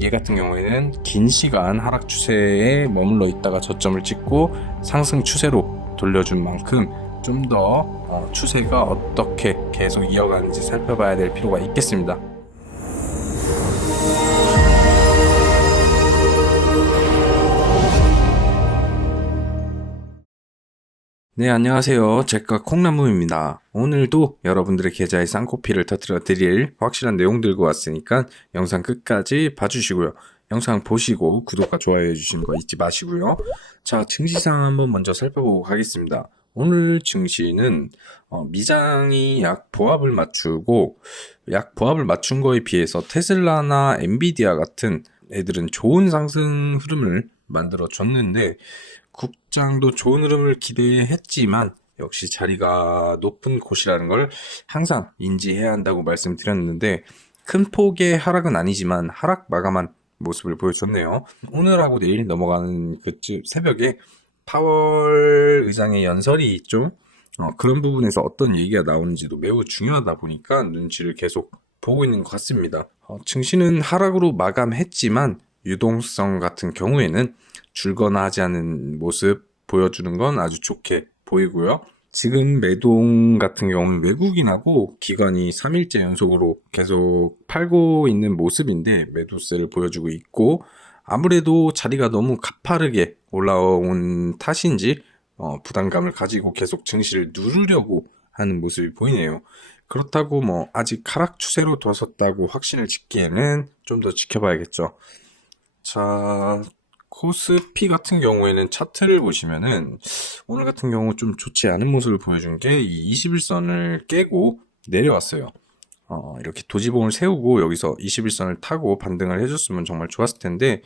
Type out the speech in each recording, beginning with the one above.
얘 같은 경우에는 긴 시간 하락 추세에 머물러 있다가 저점을 찍고 상승 추세로 돌려준 만큼 좀 더 추세가 어떻게 계속 이어가는지 살펴봐야 될 필요가 있겠습니다. 네, 안녕하세요. 제가 콩나무입니다. 오늘도 여러분들의 계좌에 쌍코피를 터뜨려 드릴 확실한 내용 들고 왔으니까 영상 끝까지 봐주시고요. 영상 보시고 구독과 좋아요 해주시는 거 잊지 마시고요. 자, 증시상 한번 먼저 살펴보고 가겠습니다. 오늘 증시는 미장이 약 보합을 맞추고 약 보합을 맞춘 거에 비해서 테슬라나 엔비디아 같은 애들은 좋은 상승 흐름을 만들어 줬는데 국장도 좋은 흐름을 기대했지만 역시 자리가 높은 곳이라는 걸 항상 인지해야 한다고 말씀드렸는데 큰 폭의 하락은 아니지만 하락 마감한 모습을 보여줬네요. 오늘하고 내일 넘어가는 그쯤 새벽에 파월 의장의 연설이 있죠. 그런 부분에서 어떤 얘기가 나오는지도 매우 중요하다 보니까 눈치를 계속 보고 있는 것 같습니다. 증시는 하락으로 마감했지만 유동성 같은 경우에는 줄거나 하지 않은 모습 보여주는 건 아주 좋게 보이고요. 지금 매동 같은 경우는 외국인하고 기관이 3일째 연속으로 계속 팔고 있는 모습인데 매도세를 보여주고 있고 아무래도 자리가 너무 가파르게 올라온 탓인지 부담감을 가지고 계속 증시를 누르려고 하는 모습이 보이네요. 그렇다고 아직 하락 추세로 뒀었다고 확신을 짓기에는 좀 더 지켜봐야겠죠. 자, 코스피 같은 경우에는 차트를 보시면은 오늘 같은 경우 좀 좋지 않은 모습을 보여준 게 이 21선을 깨고 내려왔어요. 이렇게 도지봉을 세우고 여기서 21선을 타고 반등을 해줬으면 정말 좋았을 텐데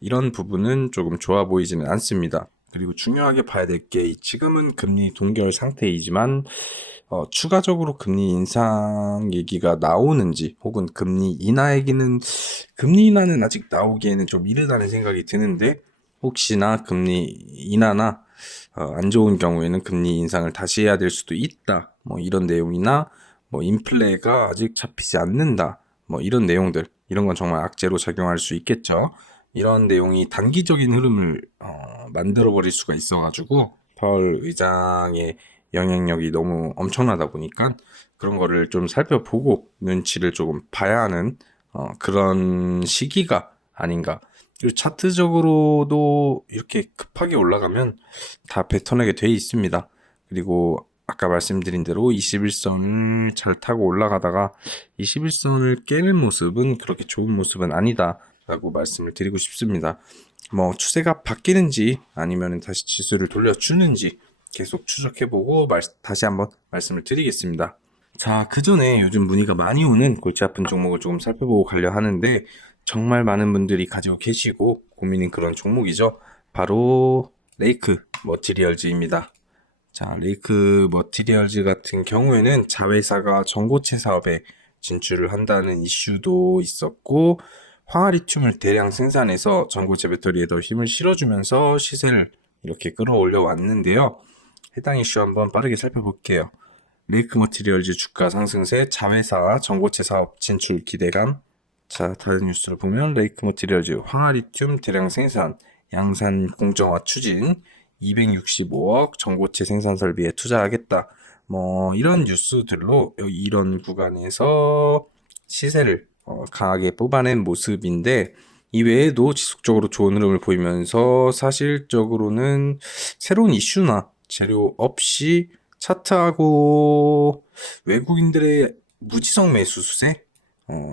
이런 부분은 조금 좋아 보이지는 않습니다. 그리고 중요하게 봐야 될 게 지금은 금리 동결 상태이지만 추가적으로 금리 인상 얘기가 나오는지 혹은 금리 인하 얘기는 금리 인하는 아직 나오기에는 좀 이르다는 생각이 드는데 혹시나 금리 인하나 안 좋은 경우에는 금리 인상을 다시 해야 될 수도 있다. 이런 내용이나 인플레가 아직 잡히지 않는다. 이런 내용들 이런 건 정말 악재로 작용할 수 있겠죠. 이런 내용이 단기적인 흐름을 만들어 버릴 수가 있어가지고 파월 의장의 영향력이 너무 엄청나다 보니까 그런 거를 좀 살펴보고 눈치를 조금 봐야 하는 그런 시기가 아닌가. 그리고 차트적으로도 이렇게 급하게 올라가면 다 뱉어내게 돼 있습니다. 그리고 아까 말씀드린 대로 21선을 잘 타고 올라가다가 21선을 깨는 모습은 그렇게 좋은 모습은 아니다 라고 말씀을 드리고 싶습니다. 추세가 바뀌는지 아니면 다시 지수를 돌려주는지 계속 추적해보고 다시 한번 말씀을 드리겠습니다. 자, 그 전에 요즘 문의가 많이 오는 골치 아픈 종목을 조금 살펴보고 가려 하는데 정말 많은 분들이 가지고 계시고 고민인 그런 종목이죠. 바로 레이크 머티리얼즈입니다. 자, 레이크 머티리얼즈 같은 경우에는 자회사가 전고체 사업에 진출을 한다는 이슈도 있었고 황화리튬을 대량 생산해서 전고체 배터리에 더 힘을 실어주면서 시세를 이렇게 끌어올려 왔는데요. 해당 이슈 한번 빠르게 살펴볼게요. 레이크 머티리얼즈 주가 상승세, 자회사 전고체 사업 진출 기대감. 자, 다른 뉴스를 보면 레이크 머티리얼즈 황화리튬 대량 생산, 양산 공정화 추진, 265억 전고체 생산 설비에 투자하겠다. 이런 뉴스들로 이런 구간에서 시세를 강하게 뽑아낸 모습인데 이 외에도 지속적으로 좋은 흐름을 보이면서 사실적으로는 새로운 이슈나 재료 없이 차트하고 외국인들의 무지성 매수세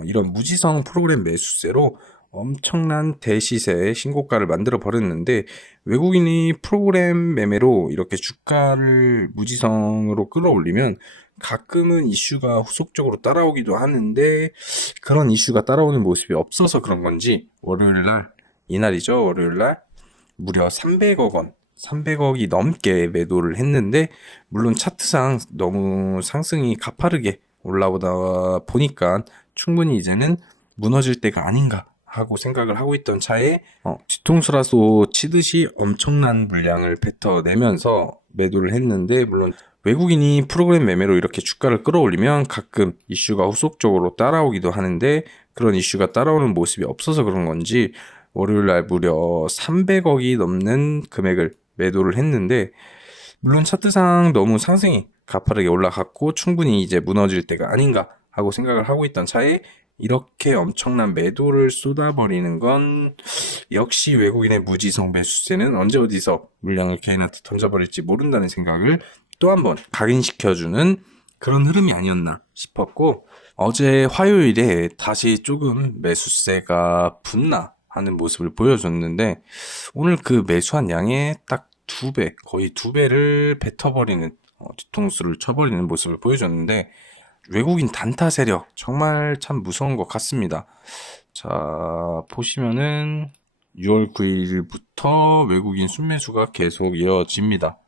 이런 무지성 프로그램 매수세로 엄청난 대시세 신고가를 만들어 버렸는데 외국인이 프로그램 매매로 이렇게 주가를 무지성으로 끌어올리면 가끔은 이슈가 후속적으로 따라오기도 하는데 그런 이슈가 따라오는 모습이 없어서 그런 건지 월요일날 이날이죠. 월요일날 무려 300억 원 300억이 넘게 매도를 했는데 물론 차트상 너무 상승이 가파르게 올라오다 보니까 충분히 이제는 무너질 때가 아닌가 하고 생각을 하고 있던 차에 뒤통수라서 치듯이 엄청난 물량을 뱉어내면서 매도를 했는데 물론 외국인이 프로그램 매매로 이렇게 주가를 끌어올리면 가끔 이슈가 후속적으로 따라오기도 하는데 그런 이슈가 따라오는 모습이 없어서 그런 건지 월요일 날 무려 300억이 넘는 금액을 매도를 했는데 물론 차트상 너무 상승이 가파르게 올라갔고 충분히 이제 무너질 때가 아닌가 하고 생각을 하고 있던 차에 이렇게 엄청난 매도를 쏟아버리는 건 역시 외국인의 무지성 매수세는 언제 어디서 물량을 개인한테 던져버릴지 모른다는 생각을 또 한 번 각인시켜주는 그런 흐름이 아니었나 싶었고 어제 화요일에 다시 조금 매수세가 붙나 하는 모습을 보여줬는데 오늘 그 매수한 양의 딱 2배, 거의 2배를 뱉어버리는 뒤통수를 쳐버리는 모습을 보여줬는데 외국인 단타 세력 정말 참 무서운 것 같습니다. 자, 보시면은 6월 9일부터 외국인 순매수가 계속 이어집니다.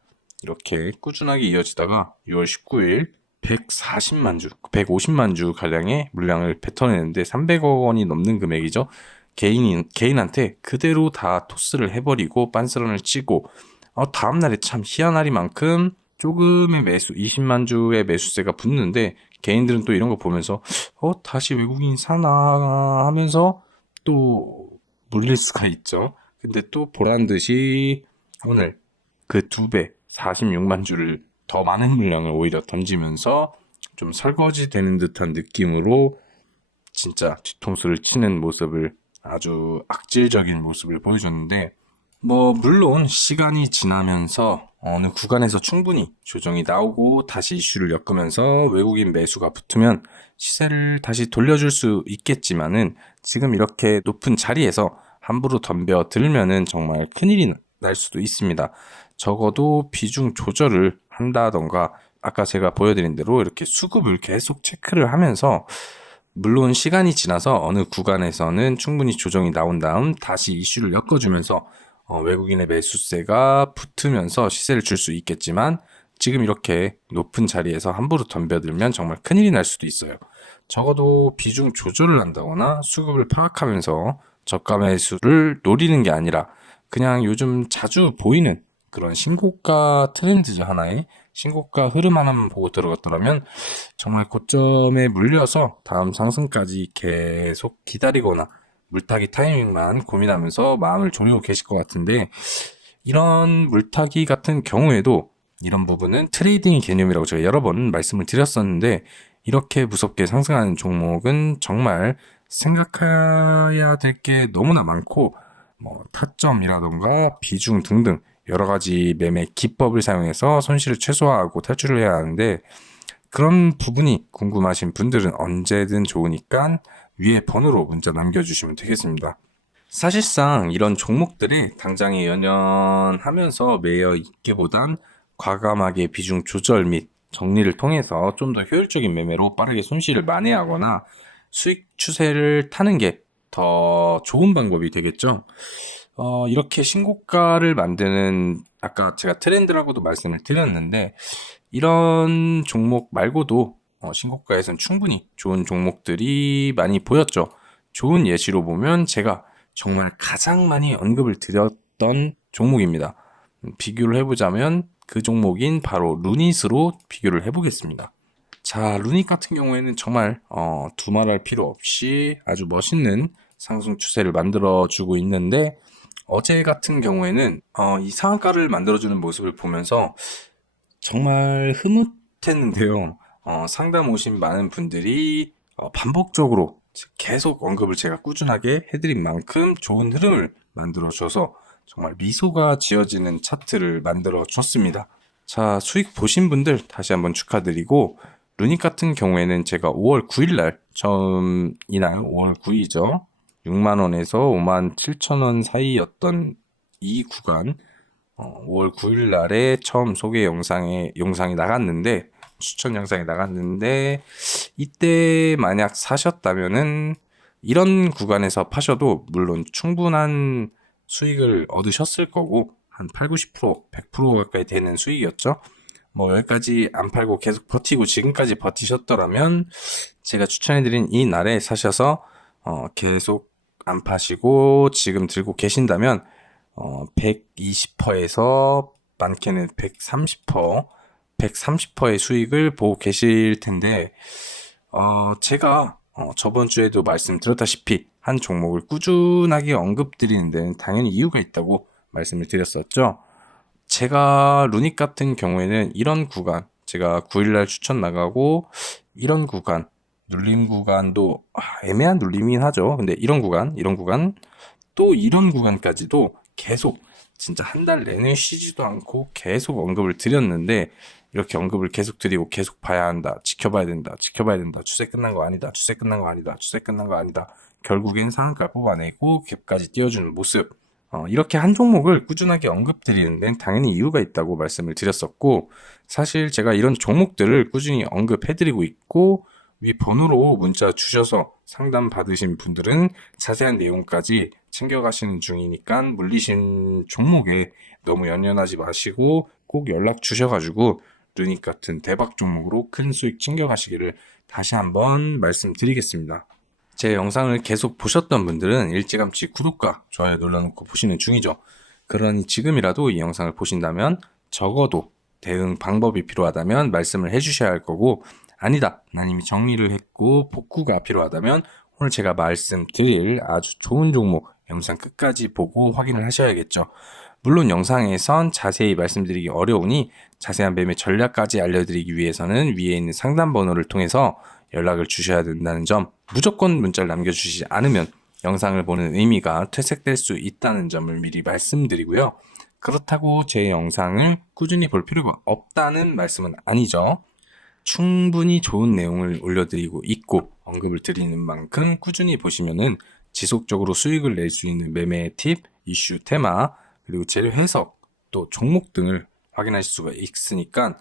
이렇게 꾸준하게 이어지다가 6월 19일 140만 주, 150만 주 가량의 물량을 뱉어내는데 300억 원이 넘는 금액이죠. 개인한테 그대로 다 토스를 해버리고 빤스런을 치고 다음날에 참 희한하리만큼 조금의 매수, 20만 주의 매수세가 붙는데 개인들은 또 이런 거 보면서 다시 외국인 사나 하면서 또 물릴 수가 있죠. 근데 또 보란 듯이 오늘 그 2배, 46만 주를 더 많은 물량을 오히려 던지면서 좀 설거지 되는 듯한 느낌으로 진짜 뒤통수를 치는 모습을 아주 악질적인 모습을 보여줬는데 물론 시간이 지나면서 어느 구간에서 충분히 조정이 나오고 다시 이슈를 엮으면서 외국인 매수가 붙으면 시세를 다시 돌려줄 수 있겠지만은 지금 이렇게 높은 자리에서 함부로 덤벼 들면은 정말 큰일이 날 수도 있습니다. 적어도 비중 조절을 한다던가 아까 제가 보여드린 대로 이렇게 수급을 계속 체크를 하면서 물론 시간이 지나서 어느 구간에서는 충분히 조정이 나온 다음 다시 이슈를 엮어주면서 외국인의 매수세가 붙으면서 시세를 줄 수 있겠지만 지금 이렇게 높은 자리에서 함부로 덤벼들면 정말 큰일이 날 수도 있어요. 적어도 비중 조절을 한다거나 수급을 파악하면서 저가 매수를 노리는 게 아니라 그냥 요즘 자주 보이는 그런 신고가 트렌드죠. 하나의 신고가 흐름 하나만 보고 들어갔더라면 정말 고점에 물려서 다음 상승까지 계속 기다리거나 물타기 타이밍만 고민하면서 마음을 졸이고 계실 것 같은데 이런 물타기 같은 경우에도 이런 부분은 트레이딩의 개념이라고 제가 여러 번 말씀을 드렸었는데 이렇게 무섭게 상승하는 종목은 정말 생각해야 될 게 너무나 많고 타점이라던가 비중 등등 여러 가지 매매 기법을 사용해서 손실을 최소화하고 탈출을 해야 하는데 그런 부분이 궁금하신 분들은 언제든 좋으니까 위에 번호로 문자 남겨주시면 되겠습니다. 사실상 이런 종목들이 당장에 연연하면서 매여 있기보단 과감하게 비중 조절 및 정리를 통해서 좀 더 효율적인 매매로 빠르게 손실을 만회하거나 수익 추세를 타는 게 더 좋은 방법이 되겠죠. 이렇게 신고가를 만드는 아까 제가 트렌드라고도 말씀을 드렸는데 이런 종목 말고도 신고가에선 충분히 좋은 종목들이 많이 보였죠. 좋은 예시로 보면 제가 정말 가장 많이 언급을 드렸던 종목입니다. 비교를 해보자면 그 종목인 바로 루닛으로 비교를 해보겠습니다. 자, 루닛 같은 경우에는 정말 두말할 필요 없이 아주 멋있는 상승 추세를 만들어주고 있는데 어제 같은 경우에는 이 상한가를 만들어주는 모습을 보면서 정말 흐뭇했는데요. 상담 오신 많은 분들이 반복적으로 계속 언급을 제가 꾸준하게 해드린 만큼 좋은 흐름을 만들어줘서 정말 미소가 지어지는 차트를 만들어줬습니다. 자, 수익 보신 분들 다시 한번 축하드리고 루닛 같은 경우에는 제가 5월 9일날 처음이나요? 5월 9일이죠. 6만원에서 57,000원 사이였던 이 구간 5월 9일 날에 처음 소개 영상이 나갔는데 추천 영상이 나갔는데 이때 만약 사셨다면은 이런 구간에서 파셔도 물론 충분한 수익을 얻으셨을 거고 한 8, 90%, 100% 가까이 되는 수익이었죠. 여기까지 안 팔고 계속 버티고 지금까지 버티셨더라면 제가 추천해드린 이 날에 사셔서 계속 안 파시고 지금 들고 계신다면 120%에서 많게는 130% 130%의 수익을 보고 계실 텐데, 제가 저번 주에도 말씀드렸다시피 한 종목을 꾸준하게 언급드리는 데는 당연히 이유가 있다고 말씀을 드렸었죠. 제가 루닉 같은 경우에는 이런 구간, 제가 9일날 추천 나가고 이런 구간, 눌림 구간도 애매한 눌림이긴 하죠. 근데 이런 구간, 또 이런 구간까지도 계속 진짜 한 달 내내 쉬지도 않고 계속 언급을 드렸는데, 이렇게 언급을 계속 드리고 계속 봐야 한다, 지켜봐야 된다, 추세 끝난 거 아니다, 결국엔 상한가 뽑아내고 갭까지 띄워주는 모습, 이렇게 한 종목을 꾸준하게 언급드리는 데는 당연히 이유가 있다고 말씀을 드렸었고, 사실 제가 이런 종목들을 꾸준히 언급해드리고 있고, 위 번호로 문자 주셔서 상담 받으신 분들은 자세한 내용까지 챙겨가시는 중이니까 물리신 종목에 너무 연연하지 마시고 꼭 연락 주셔가지고 루닉 같은 대박 종목으로 큰 수익 챙겨가시기를 다시 한번 말씀드리겠습니다. 제 영상을 계속 보셨던 분들은 일찌감치 구독과 좋아요 눌러놓고 보시는 중이죠. 그러니 지금이라도 이 영상을 보신다면 적어도 대응 방법이 필요하다면 말씀을 해주셔야 할 거고, 아니다, 난 이미 정리를 했고 복구가 필요하다면 오늘 제가 말씀드릴 아주 좋은 종목 영상 끝까지 보고 확인을 하셔야겠죠. 물론 영상에선 자세히 말씀드리기 어려우니 자세한 매매 전략까지 알려드리기 위해서는 위에 있는 상담 번호를 통해서 연락을 주셔야 된다는 점, 무조건 문자를 남겨주시지 않으면 영상을 보는 의미가 퇴색될 수 있다는 점을 미리 말씀드리고요. 그렇다고 제 영상을 꾸준히 볼 필요가 없다는 말씀은 아니죠. 충분히 좋은 내용을 올려드리고 있고 언급을 드리는 만큼 꾸준히 보시면은 지속적으로 수익을 낼 수 있는 매매 팁, 이슈, 테마, 그리고 재료 해석, 또 종목 등을 확인하실 수가 있으니까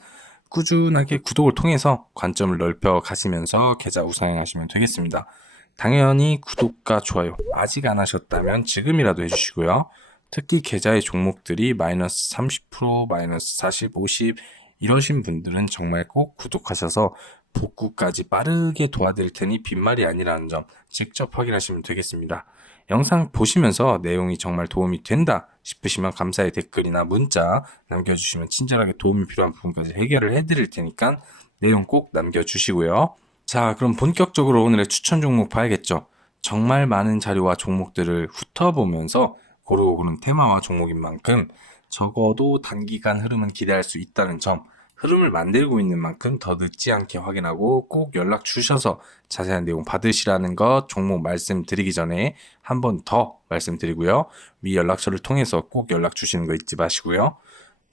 꾸준하게 구독을 통해서 관점을 넓혀 가시면서 계좌 우상향하시면 되겠습니다. 당연히 구독과 좋아요 아직 안 하셨다면 지금이라도 해주시고요. 특히 계좌의 종목들이 마이너스 30%, 마이너스 40, 50 이러신 분들은 정말 꼭 구독하셔서 복구까지 빠르게 도와드릴 테니 빈말이 아니라는 점 직접 확인하시면 되겠습니다. 영상 보시면서 내용이 정말 도움이 된다 싶으시면 감사의 댓글이나 문자 남겨주시면 친절하게 도움이 필요한 부분까지 해결을 해드릴 테니까 내용 꼭 남겨주시고요. 자, 그럼 본격적으로 오늘의 추천 종목 봐야겠죠. 정말 많은 자료와 종목들을 훑어보면서 고르고 고른 테마와 종목인 만큼 적어도 단기간 흐름은 기대할 수 있다는 점, 흐름을 만들고 있는 만큼 더 늦지 않게 확인하고 꼭 연락 주셔서 자세한 내용 받으시라는 것 종목 말씀드리기 전에 한 번 더 말씀드리고요. 위 연락처를 통해서 꼭 연락 주시는 거 잊지 마시고요.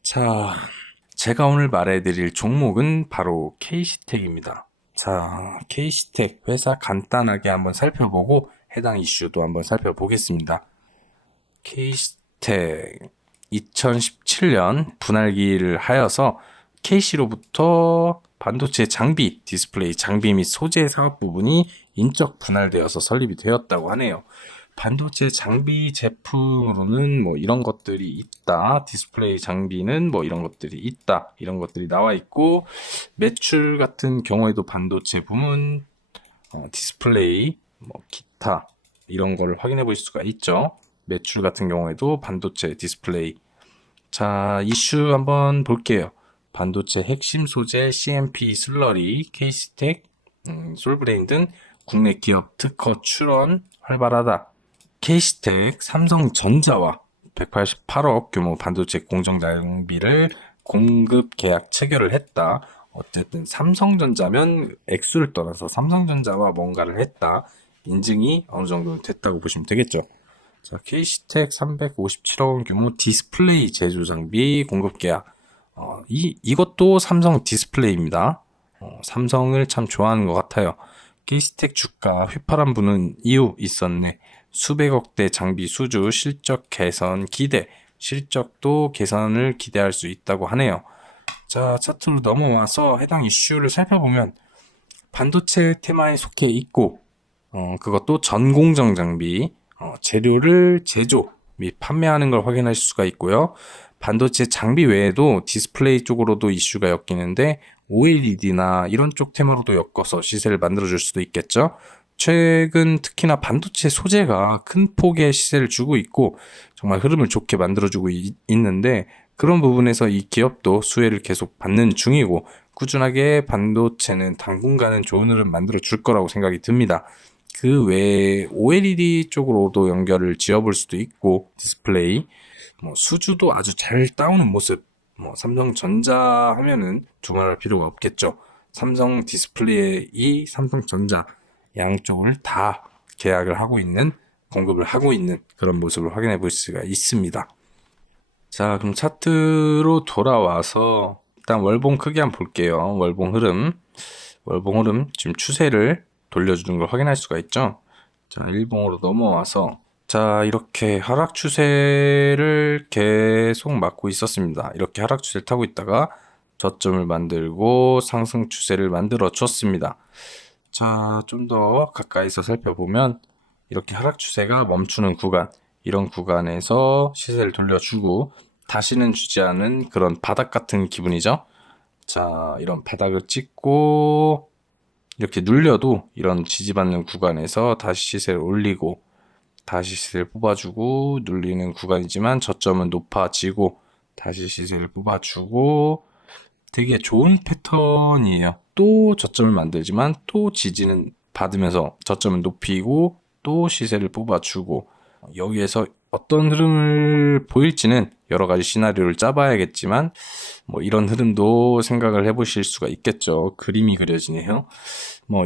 자, 제가 오늘 말해드릴 종목은 바로 KC텍입니다. 자, KC텍 회사 간단하게 한번 살펴보고 해당 이슈도 한번 살펴보겠습니다. KC텍 2017년 분할기를 하여서 KC로부터 반도체 장비, 디스플레이 장비 및 소재 사업 부분이 인적 분할되어서 설립이 되었다고 하네요. 반도체 장비 제품으로는 뭐 이런 것들이 있다, 디스플레이 장비는 뭐 이런 것들이 있다, 이런 것들이 나와 있고, 매출 같은 경우에도 반도체 부문, 디스플레이, 뭐 기타 이런 거를 확인해 보실 수가 있죠. 매출 같은 경우에도 반도체, 디스플레이. 자, 이슈 한번 볼게요. 반도체 핵심 소재 CMP 슬러리, KC텍, 솔브레인 등 국내 기업 특허 출원 활발하다. KC텍 삼성전자와 188억 규모 반도체 공정 장비를 공급 계약 체결을 했다. 어쨌든 삼성전자면 액수를 떠나서 삼성전자와 뭔가를 했다. 인증이 어느 정도 됐다고 보시면 되겠죠. 자, KC텍 357억 원 규모 디스플레이 제조 장비 공급 계약. 이것도 삼성 디스플레이입니다. 삼성을 참 좋아하는 것 같아요. KC텍 주가 휘파람 부는 이유 있었네. 수백억대 장비 수주 실적 개선 기대. 실적도 개선을 기대할 수 있다고 하네요. 자, 차트로 넘어와서 해당 이슈를 살펴보면 반도체 테마에 속해 있고, 그것도 전공정 장비, 재료를 제조 및 판매하는 걸 확인하실 수가 있고요. 반도체 장비 외에도 디스플레이 쪽으로도 이슈가 엮이는데 OLED나 이런 쪽 테마로도 엮어서 시세를 만들어줄 수도 있겠죠. 최근 특히나 반도체 소재가 큰 폭의 시세를 주고 있고 정말 흐름을 좋게 만들어주고 있는데 그런 부분에서 이 기업도 수혜를 계속 받는 중이고 꾸준하게 반도체는 당분간은 좋은 흐름 만들어 줄 거라고 생각이 듭니다. 그 외에 OLED 쪽으로도 연결을 지어볼 수도 있고 디스플레이 수주도 아주 잘 따오는 모습. 삼성전자 하면은 두말할 필요가 없겠죠. 삼성 디스플레이, 삼성전자 양쪽을 다 계약을 하고 있는, 공급을 하고 있는 그런 모습을 확인해 볼 수가 있습니다. 자, 그럼 차트로 돌아와서 일단 월봉 크게 한번 볼게요. 월봉 흐름 지금 추세를 돌려주는 걸 확인할 수가 있죠. 자, 일봉으로 넘어와서 자, 이렇게 하락 추세를 계속 막고 있었습니다. 이렇게 하락 추세를 타고 있다가 저점을 만들고 상승 추세를 만들어 줬습니다. 자, 좀 더 가까이서 살펴보면 이렇게 하락 추세가 멈추는 구간, 이런 구간에서 시세를 돌려주고 다시는 주지 않은 그런 바닥 같은 기분이죠. 자, 이런 바닥을 찍고 이렇게 눌려도 이런 지지받는 구간에서 다시 시세를 올리고 다시 시세를 뽑아주고 눌리는 구간이지만 저점은 높아지고 다시 시세를 뽑아주고 되게 좋은 패턴이에요. 또 저점을 만들지만 또 지지는 받으면서 저점을 높이고 또 시세를 뽑아주고 여기에서 어떤 흐름을 보일지는 여러 가지 시나리오를 짜봐야겠지만 이런 흐름도 생각을 해보실 수가 있겠죠. 그림이 그려지네요.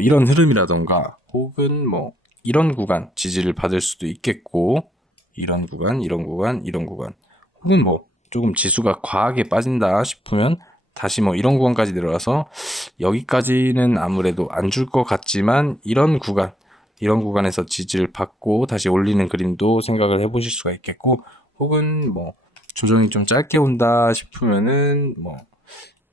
이런 흐름이라던가 혹은 이런 구간 지지를 받을 수도 있겠고 이런 구간 혹은 조금 지수가 과하게 빠진다 싶으면 다시 이런 구간까지 내려와서 여기까지는 아무래도 안 줄 것 같지만 이런 구간에서 지지를 받고 다시 올리는 그림도 생각을 해보실 수가 있겠고 혹은 조정이 좀 짧게 온다 싶으면은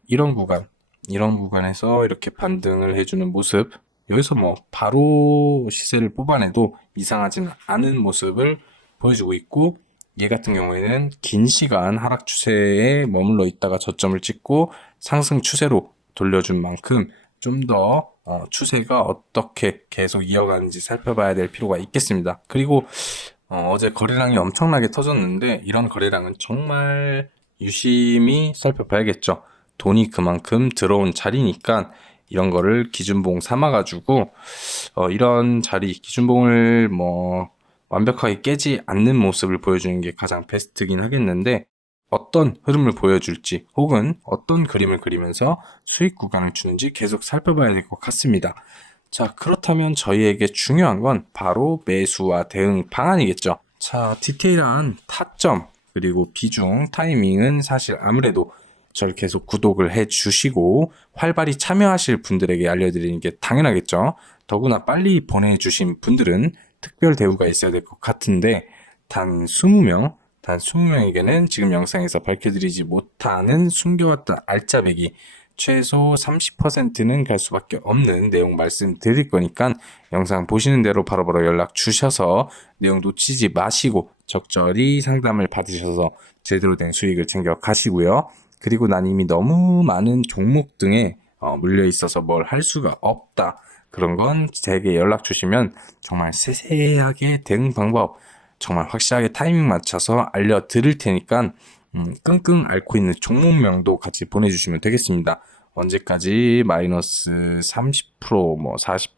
이런 구간에서 이렇게 반등을 해주는 모습 여기서 바로 시세를 뽑아내도 이상하지는 않은 모습을 보여주고 있고 얘 같은 경우에는 긴 시간 하락 추세에 머물러 있다가 저점을 찍고 상승 추세로 돌려준 만큼 좀 더 추세가 어떻게 계속 이어가는지 살펴봐야 될 필요가 있겠습니다. 그리고 어제 거래량이 엄청나게 터졌는데 이런 거래량은 정말 유심히 살펴봐야겠죠. 돈이 그만큼 들어온 자리니까 이런 거를 기준봉 삼아가지고 이런 자리 기준봉을 완벽하게 깨지 않는 모습을 보여주는 게 가장 베스트긴 하겠는데 어떤 흐름을 보여줄지 혹은 어떤 그림을 그리면서 수익 구간을 주는지 계속 살펴봐야 될 것 같습니다. 자, 그렇다면 저희에게 중요한 건 바로 매수와 대응 방안이겠죠. 자, 디테일한 타점 그리고 비중 타이밍은 사실 아무래도 저를 계속 구독을 해주시고 활발히 참여하실 분들에게 알려드리는 게 당연하겠죠. 더구나 빨리 보내주신 분들은 특별 대우가 있어야 될 것 같은데 단 20명에게는 지금 영상에서 밝혀드리지 못하는 숨겨왔던 알짜배기 최소 30%는 갈 수밖에 없는 내용 말씀드릴 거니까 영상 보시는 대로 바로바로 연락 주셔서 내용 놓치지 마시고 적절히 상담을 받으셔서 제대로 된 수익을 챙겨 가시고요. 그리고 난 이미 너무 많은 종목 등에 물려 있어서 뭘 할 수가 없다. 그런 건 제게 연락 주시면 정말 세세하게 대응 방법 정말 확실하게 타이밍 맞춰서 알려드릴 테니까 끙끙 앓고 있는 종목명도 같이 보내주시면 되겠습니다. 언제까지 마이너스 30%, 40%,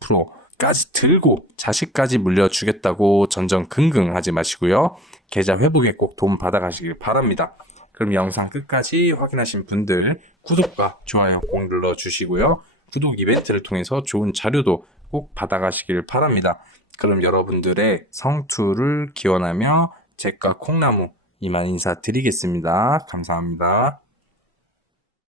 50%까지 들고 자식까지 물려주겠다고 전전긍긍 하지 마시고요. 계좌 회복에 꼭 도움 받아가시길 바랍니다. 그럼 영상 끝까지 확인하신 분들 구독과 좋아요 꼭 눌러주시고요. 구독 이벤트를 통해서 좋은 자료도 꼭 받아가시길 바랍니다. 그럼 여러분들의 성투를 기원하며 제과 콩나무 이만 인사드리겠습니다. 감사합니다.